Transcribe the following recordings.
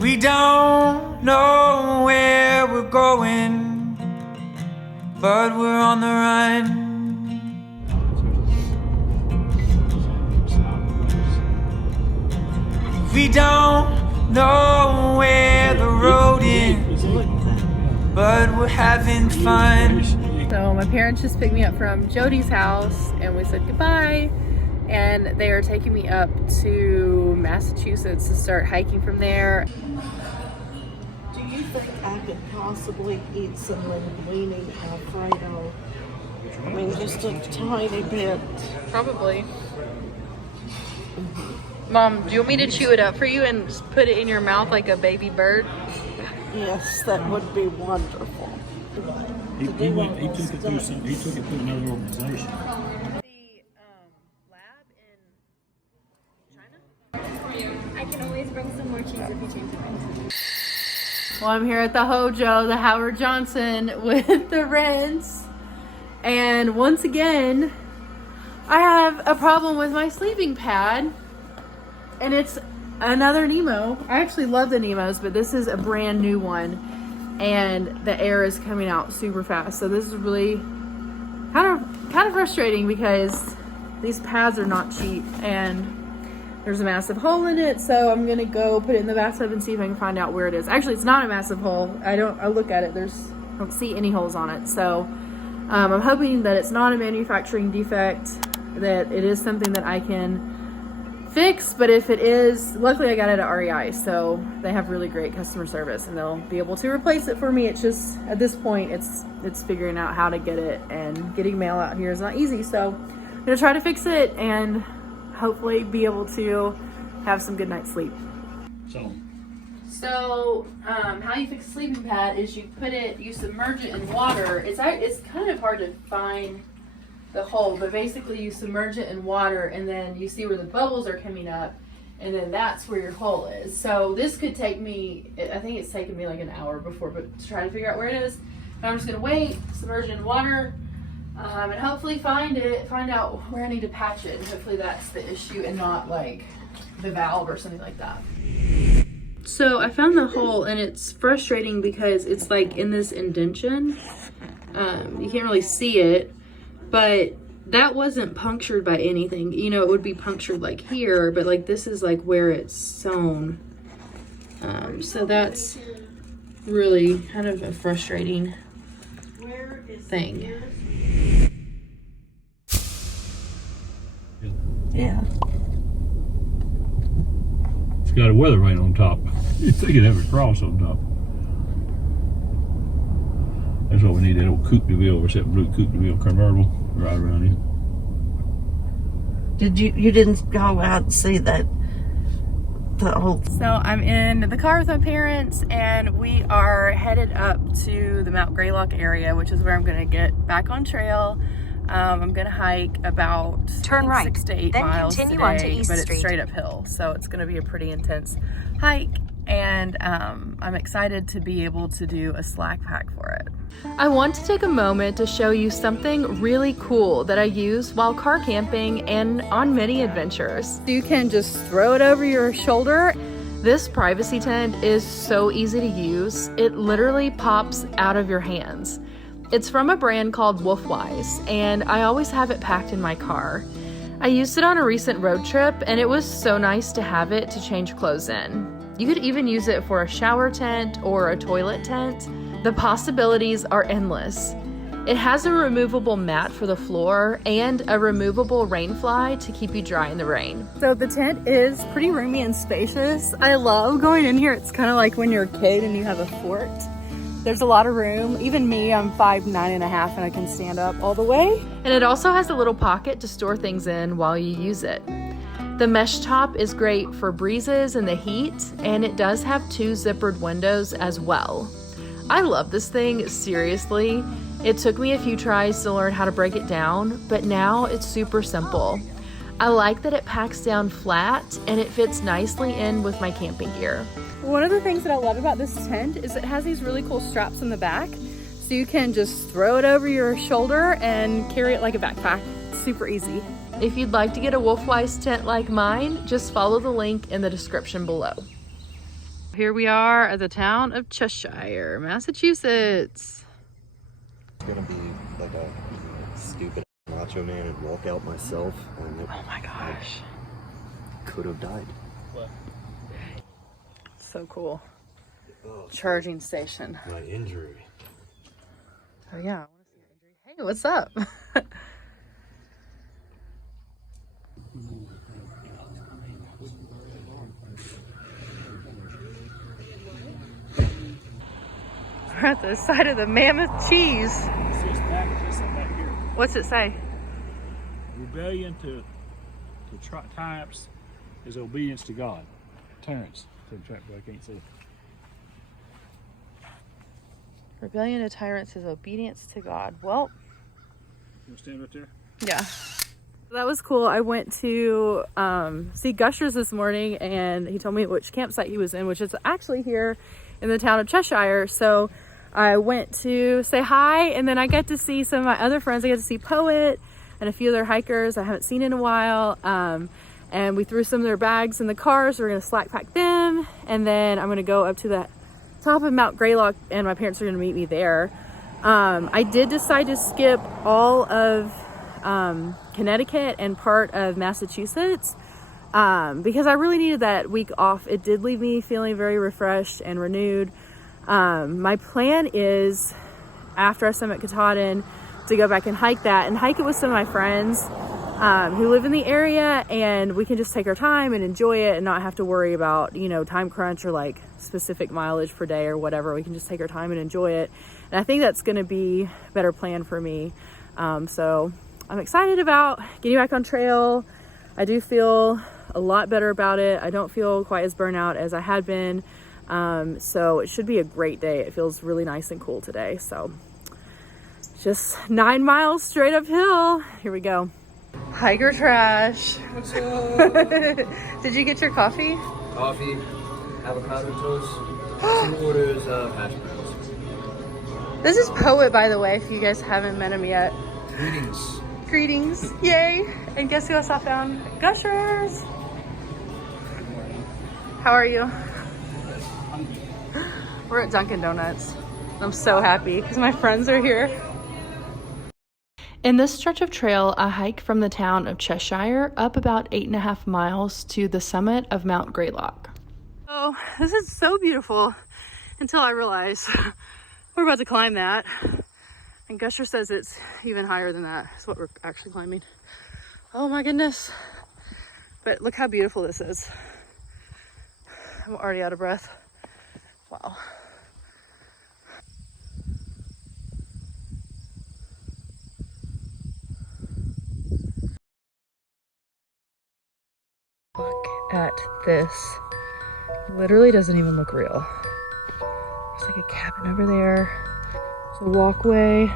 We don't know where we're going, but we're on the run. We don't know where the road ends, but we're having fun. So my parents just picked me up from Jody's house and we said goodbye. And they are taking me up to Massachusetts to start hiking from there. Do you think I could possibly eat some linguine Alfredo? I mean, just a tiny bit. Probably. Mom, do you want me to chew it up for you and put it in your mouth like a baby bird? Yes, that would be wonderful. He took it through another organization. Lab in China? I can always bring some more cheese if you change your mind. Well, I'm here at the Hojo, the Howard Johnson with the Rents. And once again, I have a problem with my sleeping pad. And it's another Nemo. I actually love the Nemos, but this is a brand new one. And the air is coming out super fast. So this is really kind of frustrating because these pads are not cheap and there's a massive hole in it. So I'm gonna go put it in the bathtub and see if I can find out where it is. Actually, it's not a massive hole. I look at it, I don't see any holes on it. So I'm hoping that it's not a manufacturing defect, that it is something that I can fix. But if it is, luckily I got it at REI, so they have really great customer service and they'll be able to replace it for me. It's just, at this point, it's figuring out how to get it, and getting mail out here is not easy. So I'm gonna try to fix it and hopefully be able to have some good night's sleep. So how you fix a sleeping pad is you submerge it in water. It's kind of hard to find the hole, but basically you submerge it in water and then you see where the bubbles are coming up, and then that's where your hole is. So this could take me, I think it's taken me like an hour before, but to try to figure out where it is. And I'm just gonna wait, submerge it in water, and hopefully find out where I need to patch it. And hopefully that's the issue and not like the valve or something like that. So I found the hole, and it's frustrating because it's like in this indentation. You can't really see it, but that wasn't punctured by anything. You know, it would be punctured like here, but like this is like where it's sewn. So that's really kind of a frustrating thing. Yeah. It's got a weather vane on top. You think it'd have a cross on top. That's what we need, that old coupe de ville, or that blue coupe de ville convertible right around here. Did you didn't go out and see that, the whole... So I'm in the car with my parents and we are headed up to the Mount Greylock area, which is where I'm gonna get back on trail. I'm gonna hike about 6 to 8 miles today, but it's straight uphill, so it's gonna be a pretty intense hike, and I'm excited to be able to do a slack pack for it. I want to take a moment to show you something really cool that I use while car camping and on many adventures. You can just throw it over your shoulder. This privacy tent is so easy to use. It literally pops out of your hands. It's from a brand called Wolfwise, and I always have it packed in my car. I used it on a recent road trip, and it was so nice to have it to change clothes in. You could even use it for a shower tent or a toilet tent. The possibilities are endless. It has a removable mat for the floor and a removable rain fly to keep you dry in the rain. So the tent is pretty roomy and spacious. I love going in here. It's kind of like when you're a kid and you have a fort. There's a lot of room. Even me, I'm 5'9" and a half and I can stand up all the way. And it also has a little pocket to store things in while you use it. The mesh top is great for breezes and the heat, and it does have 2 zippered windows as well. I love this thing, seriously. It took me a few tries to learn how to break it down, but now it's super simple. I like that it packs down flat and it fits nicely in with my camping gear. One of the things that I love about this tent is it has these really cool straps in the back, so you can just throw it over your shoulder and carry it like a backpack. Super easy. If you'd like to get a Wolfwise tent like mine, just follow the link in the description below. Here we are at the town of Cheshire, Massachusetts. It's gonna be like a stupid macho man and walk out myself. And Oh my gosh. Could have died. So cool. Charging station. My injury. Oh yeah, I want to see your injury. Hey, what's up? We're at the side of the Mammoth Cheese. What's it say? Rebellion to tyrants is obedience to God. Tyrants. I can't say. Rebellion to tyrants is obedience to God. Well, You want to stand right there? yeah. That was cool. I went to see Gushers this morning, and he told me which campsite he was in, which is actually here in the town of Cheshire. So I went to say hi, and then I got to see some of my other friends. I got to see Poet and a few other hikers I haven't seen in a while. And we threw some of their bags in the car, so we're gonna slack pack them. And then I'm gonna go up to the top of Mount Greylock, and my parents are gonna meet me there. I did decide to skip all of Connecticut and part of Massachusetts because I really needed that week off. It did leave me feeling very refreshed and renewed. My plan is, after I summit Katahdin, to go back and hike that and hike it with some of my friends who live in the area, and we can just take our time and enjoy it and not have to worry about, you know, time crunch or like specific mileage per day or whatever. We can just take our time and enjoy it. And I think that's going to be a better plan for me. So I'm excited about getting back on trail. I do feel a lot better about it. I don't feel quite as burnt out as I had been. So it should be a great day. It feels really nice and cool today. So just 9 miles straight uphill. Here we go. Hiker trash. What's up? Did you get your coffee? Coffee, avocado toast, 2 orders of hash browns. This is Poet, by the way, if you guys haven't met him yet. Greetings. Greetings. Yay. And guess who else I found? Gushers. How are you? We're at Dunkin' Donuts. I'm so happy because my friends are here. In this stretch of trail, I hike from the town of Cheshire up about 8.5 miles to the summit of Mount Greylock. Oh, this is so beautiful until I realize we're about to climb that. And Gusher says it's even higher than that. That's what we're actually climbing. Oh my goodness. But look how beautiful this is. I'm already out of breath. Wow. Look at this. Literally doesn't even look real. There's like a cabin over there. There's a walkway.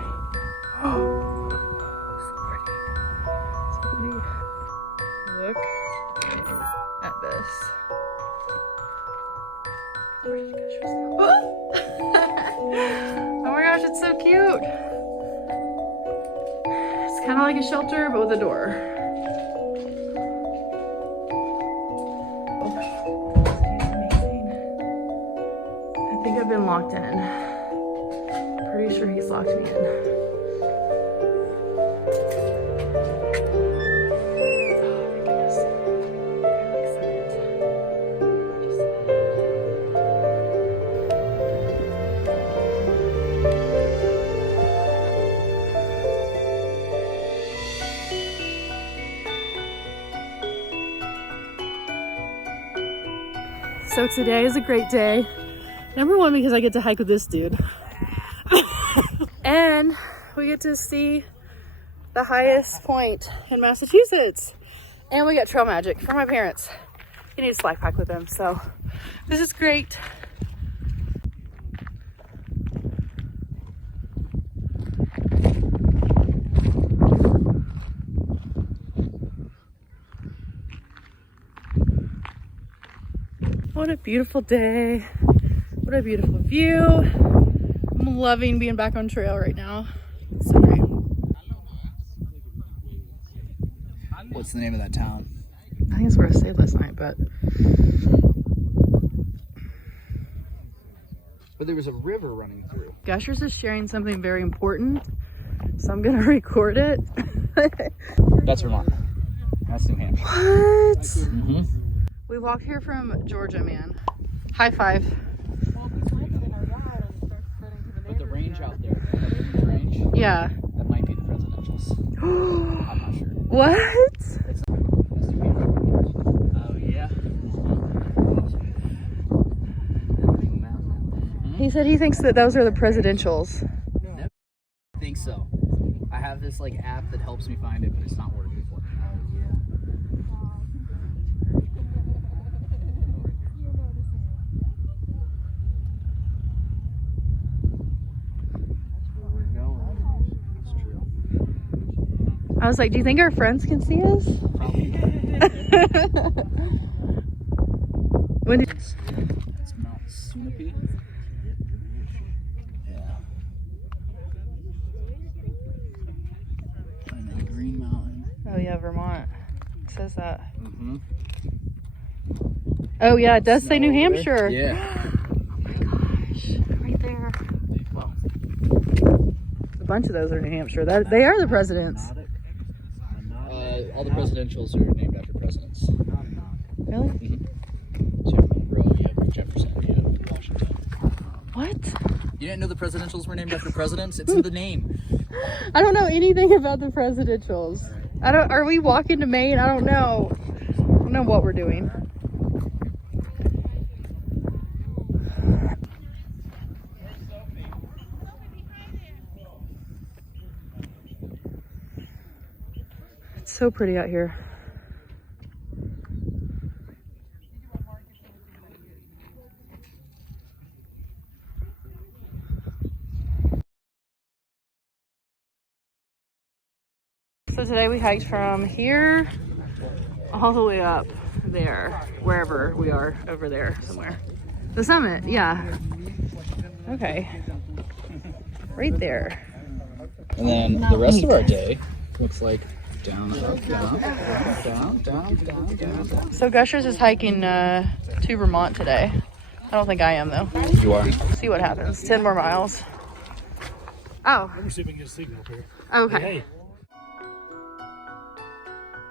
Oh, so pretty. So pretty. Look at this. Oh my gosh, it's so cute. It's kind of like a shelter, but with a door. I think I've been locked in. Pretty sure he's locked me in. Oh my goodness. I'm really excited. Just a minute. So today is a great day. Number one, because I get to hike with this dude. And we get to see the highest point in Massachusetts. And we get trail magic from my parents. You need to slack pack with them. So this is great. What a beautiful day. What a beautiful view. I'm loving being back on trail right now. It's so great. What's the name of that town? I think it's where I stayed last night, but But there was a river running through. Gushers is sharing something very important, so I'm gonna record it. That's Vermont. That's New Hampshire. What? Mm-hmm. We walked here from Georgia, man. High five. But the range out there, the range, Yeah. that might be the presidentials. I'm not sure. What? That's New Hampshire. Oh, yeah. He said he thinks that those are the presidentials. I think so. I have this like app that helps me find it, but it's not working for me. Oh, yeah. I was like, do you think our friends can see us? When did It's Mount Sunapee. Yeah. And then Green Mountain. Oh yeah, Vermont. It says that. Mm-hmm. Oh yeah, it does say New Hampshire. Yeah. Oh my gosh, right there. Well, a bunch of those are New Hampshire. That they are the presidents. All the presidentials are named after presidents. Really? Mm-hmm. So Monroe, you have Jefferson, you have Washington. What? You didn't know the presidentials were named after presidents? It's in the name. I don't know anything about the presidentials. I don't. Are we walking to Maine? I don't know. I don't know what we're doing. It's so pretty out here. So today we hiked from here all the way up there, wherever we are, over there somewhere. The summit, yeah. Okay. Right there. And then the rest of our day looks like down, up, down. So Gushers is hiking to Vermont today. I don't think I am though. You are. See what happens. 10 more miles. Oh. Let me see if we can get a signal up here. Okay. Hey.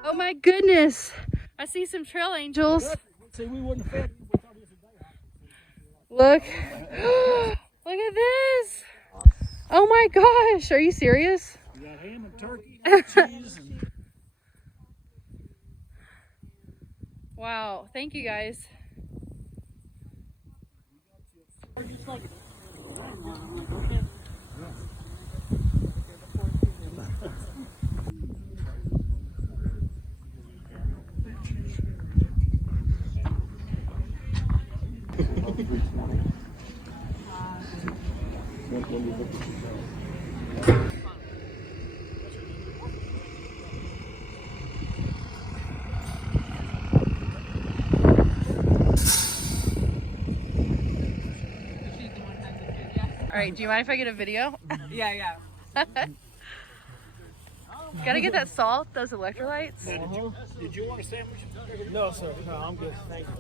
Oh my goodness. I see some trail angels. See, we wouldn't have fed. Look. Look at this. Oh my gosh. Are you serious? We got ham and turkey and cheese. And... Wow. Thank you guys. All right, do you mind if I get a video? Yeah. Gotta get that salt, those electrolytes. Did you want a sandwich? No, sir. No, I'm good. Thank you.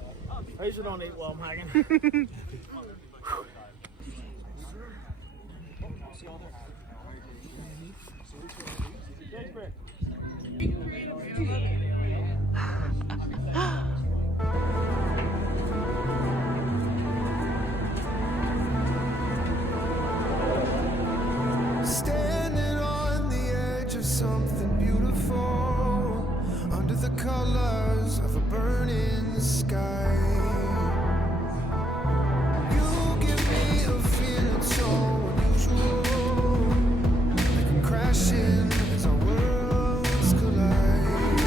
I usually don't eat while I'm hiking. Standing on the edge of something beautiful, under the colors of a burning sky. You give me a feeling so unusual, like I'm crashing as our worlds collide.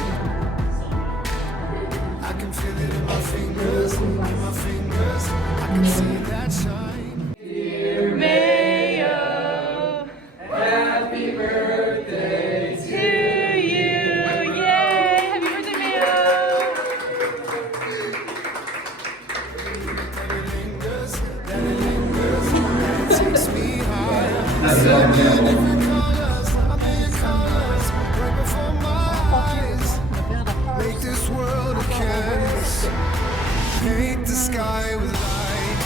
I can feel it in my fingers, I can see that shine. Dear Mayo, happy birthday to you. Yay! Happy birthday, Mayo. That it lingers, it takes me higher. So many different colors, right before my eyes. Make this world a canvas, paint the sky with light.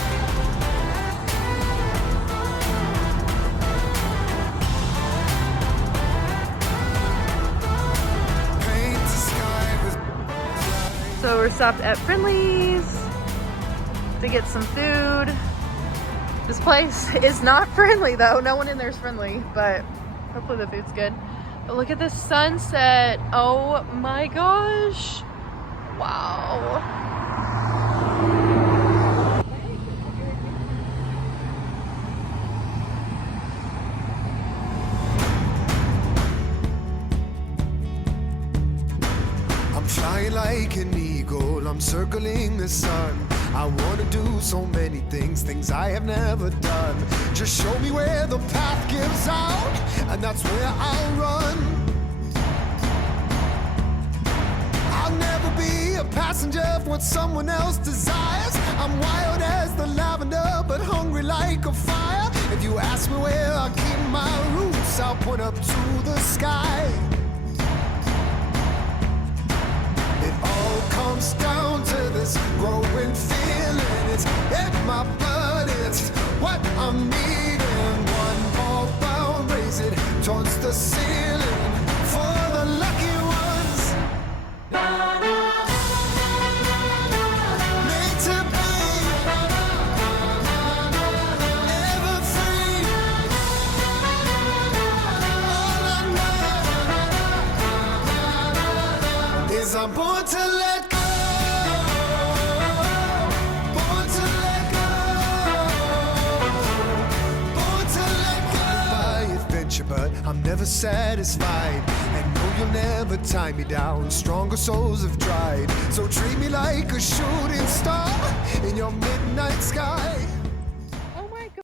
stopped at Friendly's to get some food. This place is not friendly though. No one in there is friendly, but hopefully the food's good. But look at the sunset. Oh my gosh. Wow. I'm flying like an eagle, I'm circling the sun. I wanna do so many things, things I have never done. Just show me where the path gives out, and that's where I'll run. I'll never be a passenger for what someone else desires. I'm wild as the lavender, but hungry like a fire. If you ask me where I keep my roots, I'll point up to the sky. It all comes down to this growing feeling. It's in my blood, it's what I'm needing. One more bound, raise it towards the ceiling for the lucky ones. Made to be ever free. All I know is I'm born to let go. Born to let go. Born to let go. By adventure, but I'm never satisfied. And no, you'll never tie me down. Stronger souls have tried. So treat me like a shooting star in your midnight sky.